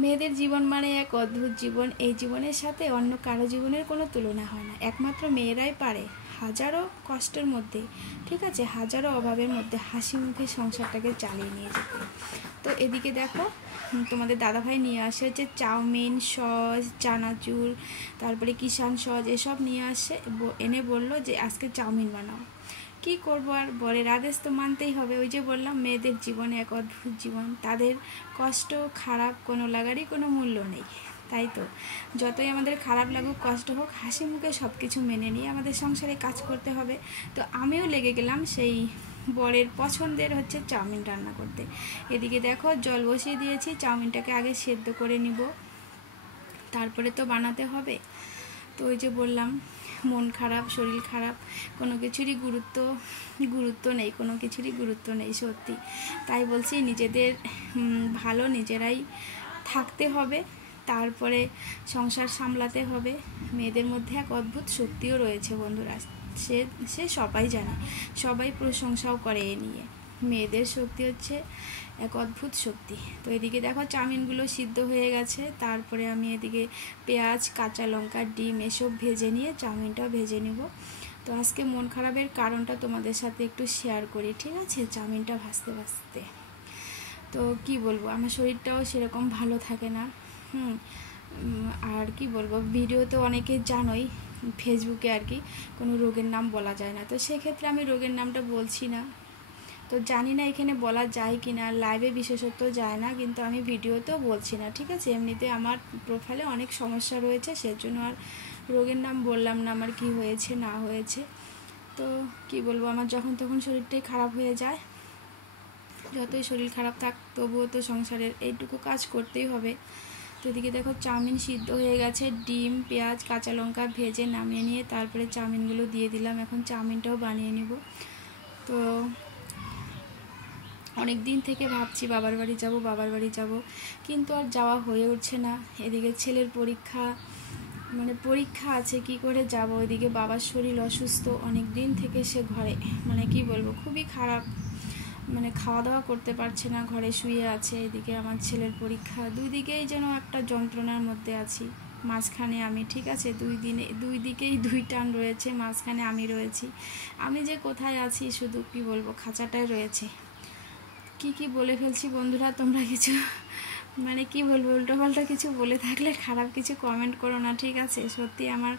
মেয়েদের জীবন মানে এক অদ্ভুত জীবন। এই জীবনের সাথে অন্য কারো জীবনের কোনো তুলনা হয় না। একমাত্র মেয়েরাই পারে হাজারো কষ্টের মধ্যে, ঠিক আছে, হাজারো অভাবের মধ্যে হাসি মুখে সংসারটাকে চালিয়ে নিয়ে যেতে। তো এদিকে দেখো, তোমাদের দাদাভাই নিয়ে আসে যে চাউমিন, সস, চানাচুর, তারপরে কিষান সস এসব নিয়ে আসে, এনে বললো যে আজকে চাউমিন বানাও। কি করবো আর, বরের আদেশ তো মানতেই হবে। ওই যে বললাম, মেয়েদের জীবনে এক অদ্ভুত জীবন। তাদের কষ্ট খারাপ কোনো লাগারই কোনো মূল্য নেই, তাই তো। যতই আমাদের খারাপ লাগুক, কষ্ট হোক, হাসি মুখে সব কিছু মেনে নিয়ে আমাদের সংসারে কাজ করতে হবে। তো আমিও লেগে গেলাম সেই বরের পছন্দের হচ্ছে চাউমিন রান্না করতে। এদিকে দেখো, জল বসিয়ে দিয়েছি, চাউমিনটাকে আগে সেদ্ধ করে নিব, তারপরে তো বানাতে হবে। তো ওই যে বললাম, মন খারাপ, শরীর খারাপ, কোনো কিছুরই গুরুত্ব নেই, কোনো কিছুরই গুরুত্ব নেই সত্যি। তাই বলছি, নিজেদের ভালো নিজেরাই থাকতে হবে, তারপরে সংসার সামলাতে হবে। মেয়েদের মধ্যে এক অদ্ভুত শক্তিও রয়েছে বন্ধুরা, সে সবাই জানে, সবাই প্রশংসাও করে এ নিয়ে। মেয়েদের শক্তি হচ্ছে এক অদ্ভুত শক্তি। তো এদিকে দেখো, চাউমিনগুলো সিদ্ধ হয়ে গেছে, তারপরে আমি এদিকে পেঁয়াজ, কাঁচা লঙ্কা, ডিম এসব ভেজে নিয়ে চাউমিনটাও ভেজে নেব। তো আজকে মন খারাপের কারণটা তোমাদের সাথে একটু শেয়ার করি, ঠিক আছে, চাউমিনটা ভাজতে ভাজতে। তো কি বলবো, আমার শরীরটাও সেরকম ভালো থাকে না। আর কি বলবো, ভিডিওতে অনেকে জানোই, ফেসবুকে আর কি কোনো রোগের নাম বলা যায় না। তো সেক্ষেত্রে আমি রোগের নামটা বলছি না। তো জানি না এখানে বলা যায় কি না, লাইভে বিশেষত যায় না, কিন্তু আমি ভিডিওতেও বলছি না, ঠিক আছে। এমনিতে আমার প্রোফাইলে অনেক সমস্যা রয়েছে, সেজন্য আর রোগের নাম বললাম না আমার কি হয়েছে না হয়েছে। তো কি বলবো, আমার যখন তখন শরীরটাই খারাপ হয়ে যায়। যতই শরীর খারাপ থাক, তবুও তো সংসারের এইটুকু কাজ করতেই হবে। তো এদিকে দেখো, চাউমিন সিদ্ধ হয়ে গেছে, ডিম, পেঁয়াজ, কাঁচা লঙ্কা ভেজে নামিয়ে নিয়ে তারপরে চাউমিনগুলো দিয়ে দিলাম। এখন চাউমিনটাও বানিয়ে নেব। তো অনেক দিন থেকে ভাবছি বাবার বাড়ি যাব, কিন্তু আর যাওয়া হয়ে উঠছে না। এদিকে ছেলের পরীক্ষা আছে, কি করে যাব। এদিকে বাবার শরীর অসুস্থ, অনেক দিন থেকে সে ঘরে, কি বলবো, খুবই খারাপ, খাওয়া দাওয়া করতে পারছে না, ঘরে শুয়ে আছে। এদিকে আমার ছেলের পরীক্ষা, দুই দিকেই যেন একটা যন্ত্রণার মধ্যে আছি। মাঝখানে আমি, ঠিক আছে, দুই দিকেই দুই টান রয়েছে, মাঝখানে আমি রয়েছি। আমি যে কোথায় আছি, শুধু কি বলবো, খাঁচাটায় রয়েছে। কি বলে ফেলছি বন্ধুরা, তোমরা কিছু কি বলবো, উল্টোপাল্টা কিছু বলে থাকলে খারাপ কিছু কমেন্ট করো না, ঠিক আছে। সত্যি আমার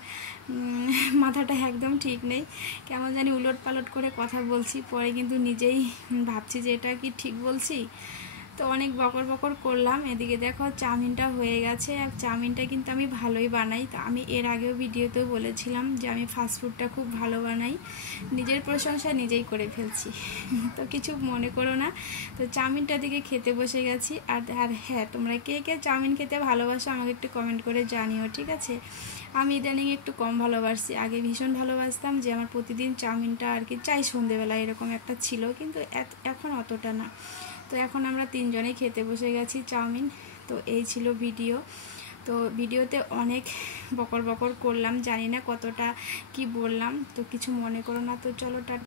মাথাটা একদম ঠিক নেই, কেমন জানি উলট পালট করে কথা বলছি, পরে কিন্তু নিজেই ভাবছি যে এটা কি ঠিক বলছি। তো অনেক বকর করলাম। এদিকে দেখো, চাউমিনটা হয়ে গেছে। আর চাউমিনটা কিন্তু আমি ভালোই বানাই। তো আমি এর আগেও ভিডিওতেও বলেছিলাম যে আমি ফাস্টফুডটা খুব ভালো বানাই, নিজের প্রশংসা নিজেই করে ফেলছি। তো কিছু মনে করো না। তো চাউমিনটা দিকে খেতে বসে গেছি। আর হ্যাঁ, তোমরা কে কে চাউমিন খেতে ভালোবাসো আমাকে একটু কমেন্ট করে জানিও, ঠিক আছে। আমি ইদানিং একটু কম ভালোবাসছি, আগে ভীষণ ভালোবাসতাম, যে আমার প্রতিদিন চাউমিনটা আর কি চাই সন্ধেবেলা, এরকম একটা ছিল, কিন্তু এখন অতটা না। তো এখন আমরা তিনজনেই খেতে বসে গেছি চাউমিন। তো এই ছিল ভিডিও। তো ভিডিওতে অনেক বকর করলাম, জানি না কতটা কি বললাম, তো কিছু মনে করো না। তো চলো, টাটা।